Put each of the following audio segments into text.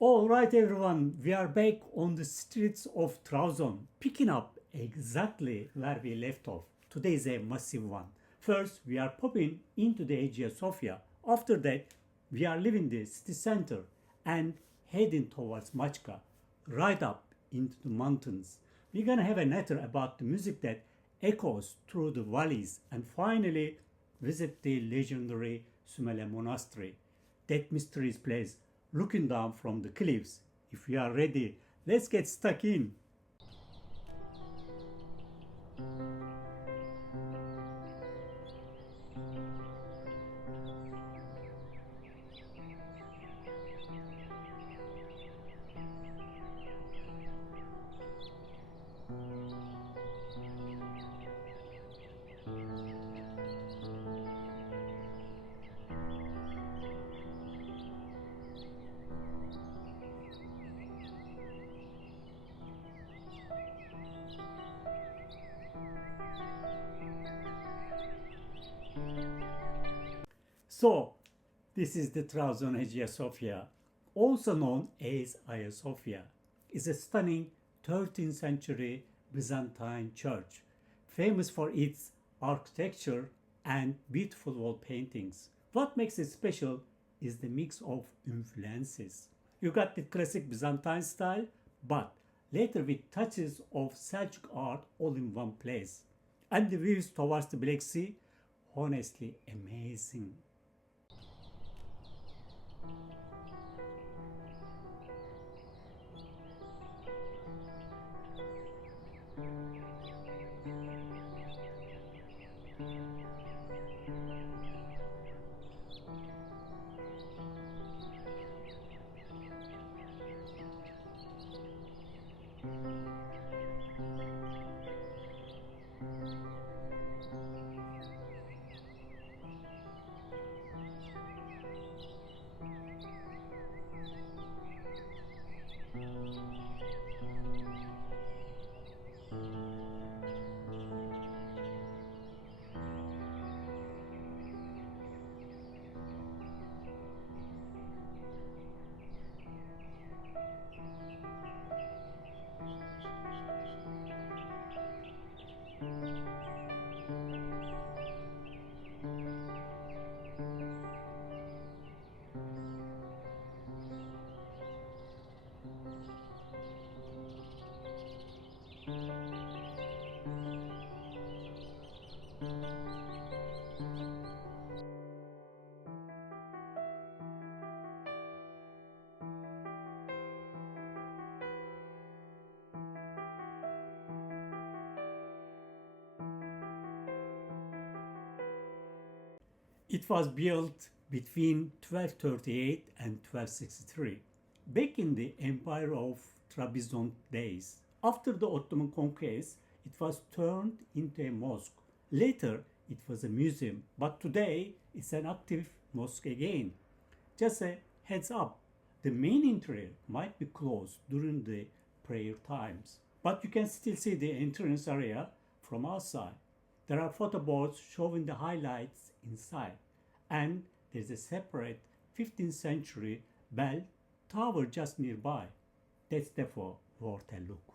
All right, everyone, we are back on the streets of Trabzon, picking up exactly where we left off. Today is a massive one. First, we are popping into the Hagia Sophia. After that, we are leaving the city center and heading towards Maçka, right up into the mountains. We're gonna have a natter about the music that echoes through the valleys, and finally visit the legendary Sümela Monastery. That mysterious place looking down from the cliffs. If you are ready, let's get stuck in. So, this is the Trabzon Hagia Sophia, also known as Ayasofya. It's a stunning 13th century Byzantine church, famous for its architecture and beautiful wall paintings. What makes it special is the mix of influences. You got the classic Byzantine style, but later with touches of Seljuk art all in one place. And the views towards the Black Sea, honestly amazing. It was built between 1238 and 1263, back in the Empire of Trabzon days. After the Ottoman conquest, it was turned into a mosque. Later, it was a museum, but today it's an active mosque again. Just a heads up, the main interior might be closed during the prayer times, but you can still see the entrance area from outside. There are photo boards showing the highlights inside, and there's a separate 15th century bell tower just nearby. That's therefore worth a look.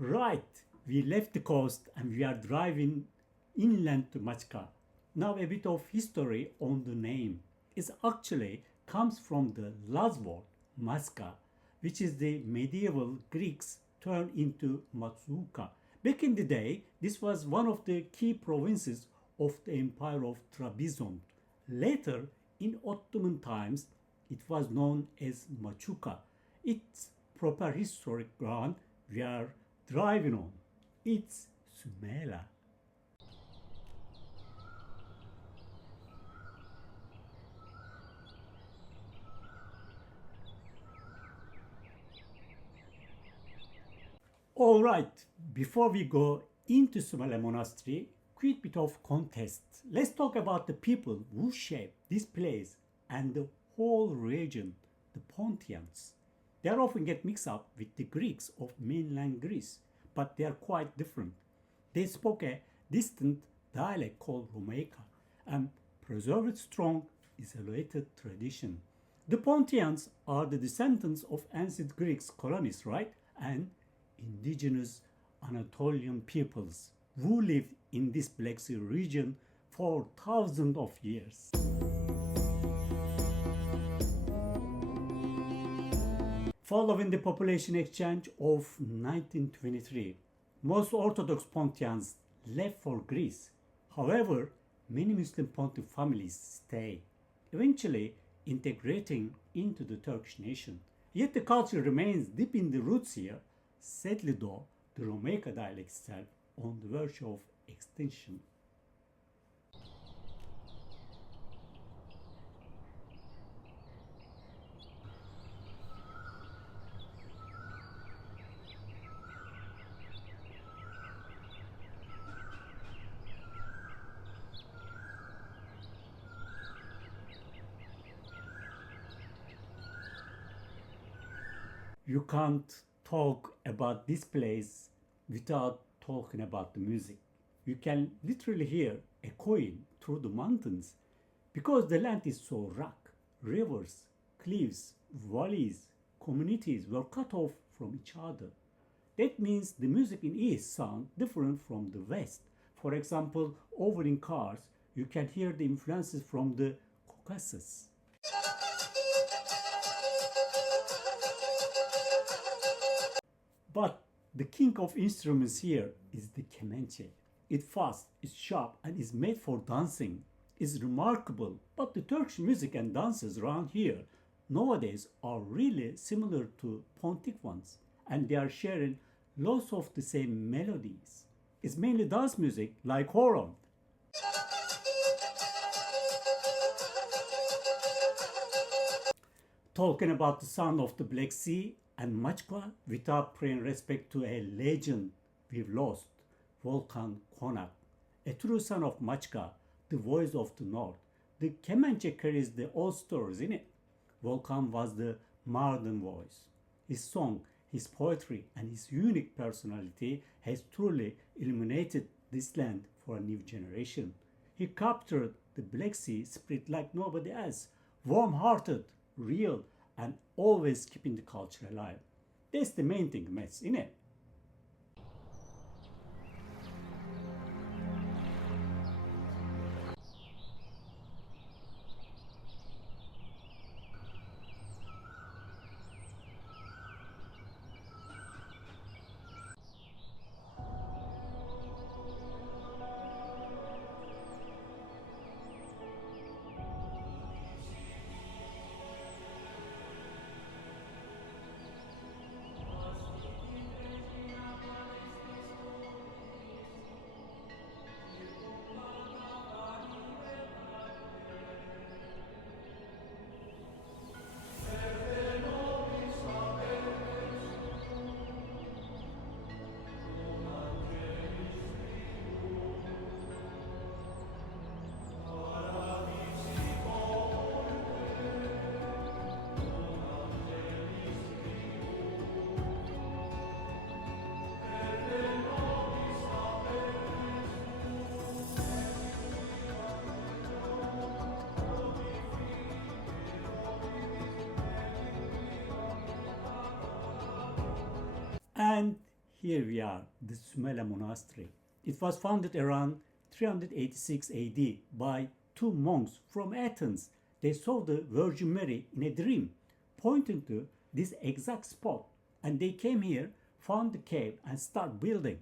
Right, we left the coast and we are driving inland to Maçka. Now a bit of history on the name. It actually comes from the last word, Maçka, which is the medieval Greeks turned into Matsuka. Back in the day, this was one of the key provinces of the Empire of Trabzon. Later, in Ottoman times, it was known as Maçuka. Its proper historic ground we are driving on. It's Sumela. All right, before we go into Sümela Monastery, quick bit of context. Let's talk about the people who shaped this place and the whole region, the Pontians. They are often get mixed up with the Greeks of mainland Greece, but they are quite different. They spoke a distant dialect called Romaica and preserved strong, isolated tradition. The Pontians are the descendants of ancient Greek colonists, right? And indigenous Anatolian peoples who lived in this Black Sea region for thousands of years. Following the population exchange of 1923, most Orthodox Pontians left for Greece. However, many Muslim Pontic families stay, eventually integrating into the Turkish nation. Yet the culture remains deep in the roots here, sadly though the Romaica dialect itself on the verge of extinction. You can't talk about this place without talking about the music. You can literally hear echoing through the mountains because the land is so rock, rivers, cliffs, valleys, communities were cut off from each other. That means the music in East sound different from the West. For example, over in cars, you can hear the influences from the Caucasus. But the king of instruments here is the kemençe. It's fast, it's sharp, and is made for dancing. It's remarkable, but the Turkish music and dances around here nowadays are really similar to Pontic ones, and they are sharing lots of the same melodies. It's mainly dance music like horon. Talking about the sound of the Black Sea and Maçka without paying respect to a legend we've lost, Volkan Konak, a true son of Maçka, the voice of the North. The Kemençe carries the old stories in it. Volkan was the modern voice. His song, his poetry, and his unique personality has truly illuminated this land for a new generation. He captured the Black Sea spirit like nobody else, warm-hearted, real, and always keeping the culture alive. That's the main thing, mates, innit? And here we are, the Sümela Monastery. It was founded around 386 AD by two monks from Athens. They saw the Virgin Mary in a dream, pointing to this exact spot. And they came here, found the cave, and start building.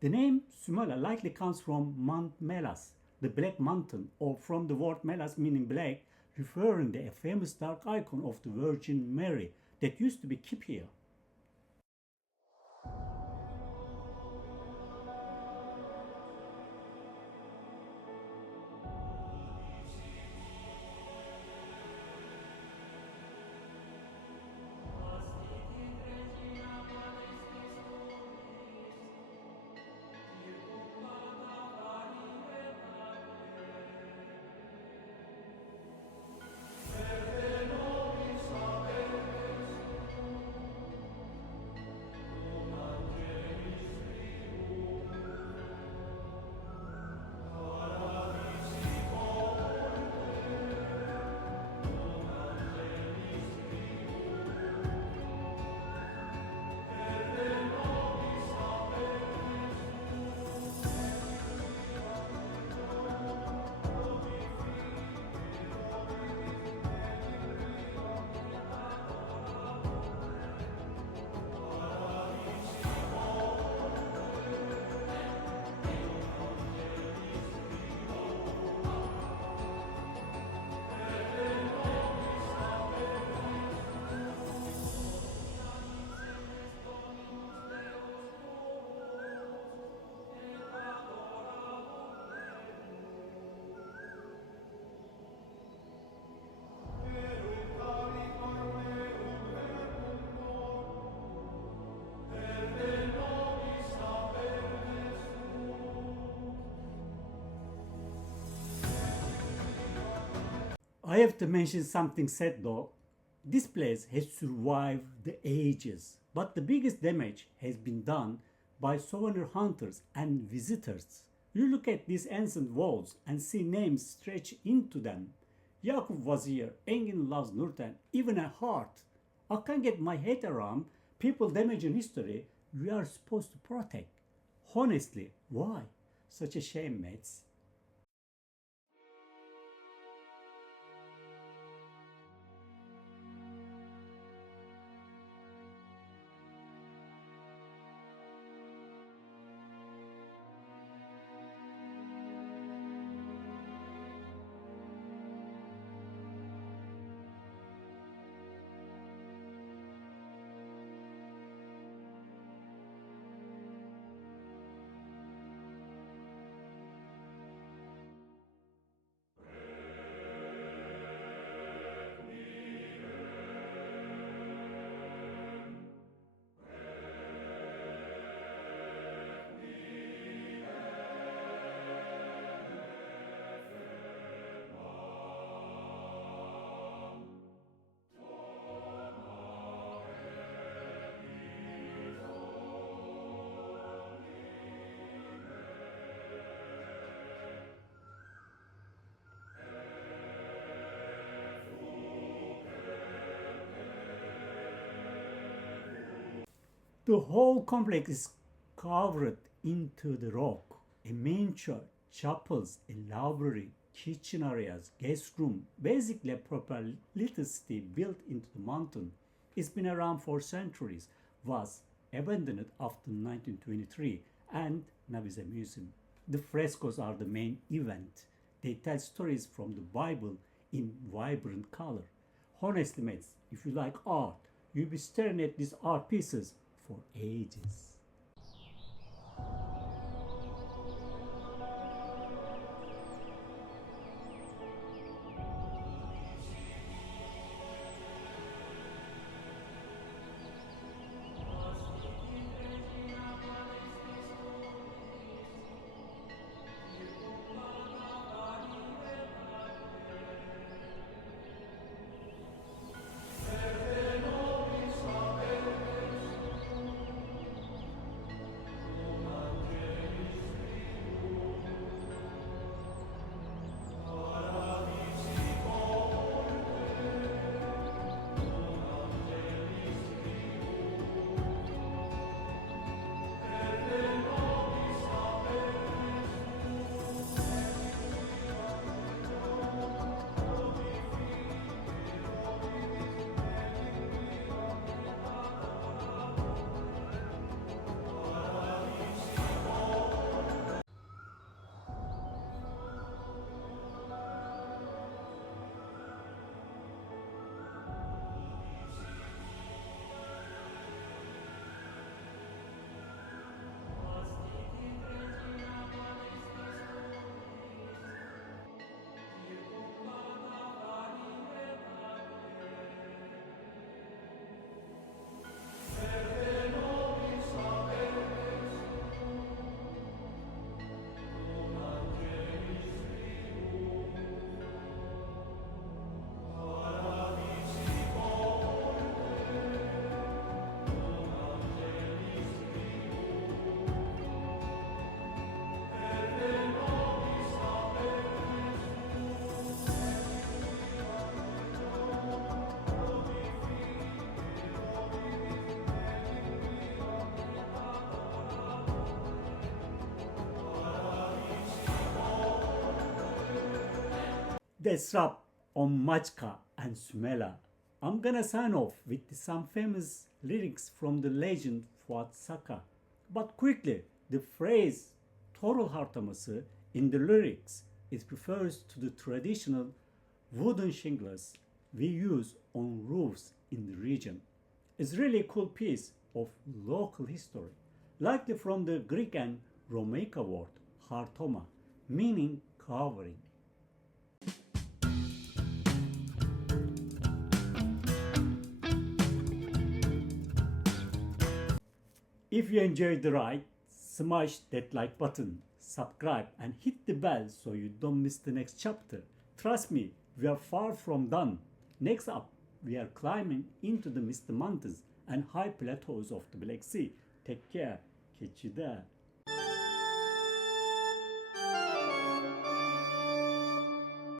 The name Sumela likely comes from Mount Melas, the Black Mountain, or from the word Melas meaning black, referring to a famous dark icon of the Virgin Mary that used to be kept here. I have to mention something sad though. This place has survived the ages, but the biggest damage has been done by souvenir hunters and visitors. You look at these ancient walls and see names stretched into them. Yakub was here, Engin loves Nurten, even a heart. I can't get my head around people damaging history we are supposed to protect. Honestly, why? Such a shame, mates. The whole complex is covered into the rock. A main church, chapels, a library, kitchen areas, guest room, basically a proper little city built into the mountain. It's been around for centuries, was abandoned after 1923 and now is a museum. The frescoes are the main event. They tell stories from the Bible in vibrant color. Honestly, mates, if you like art, you'll be staring at these art pieces for ages. That's wrap on Maçka and Sumela. I'm gonna sign off with some famous lyrics from the legend Fuat Saka. But quickly, the phrase Torul Hartaması in the lyrics it refers to the traditional wooden shingles we use on roofs in the region. It's really a cool piece of local history, likely from the Greek and Romaic word hartoma, meaning covering. If you enjoyed the ride, smash that like button, subscribe, and hit the bell so you don't miss the next chapter. Trust me, we are far from done. Next up, we are climbing into the misty mountains and high plateaus of the Black Sea. Take care. Catch you there.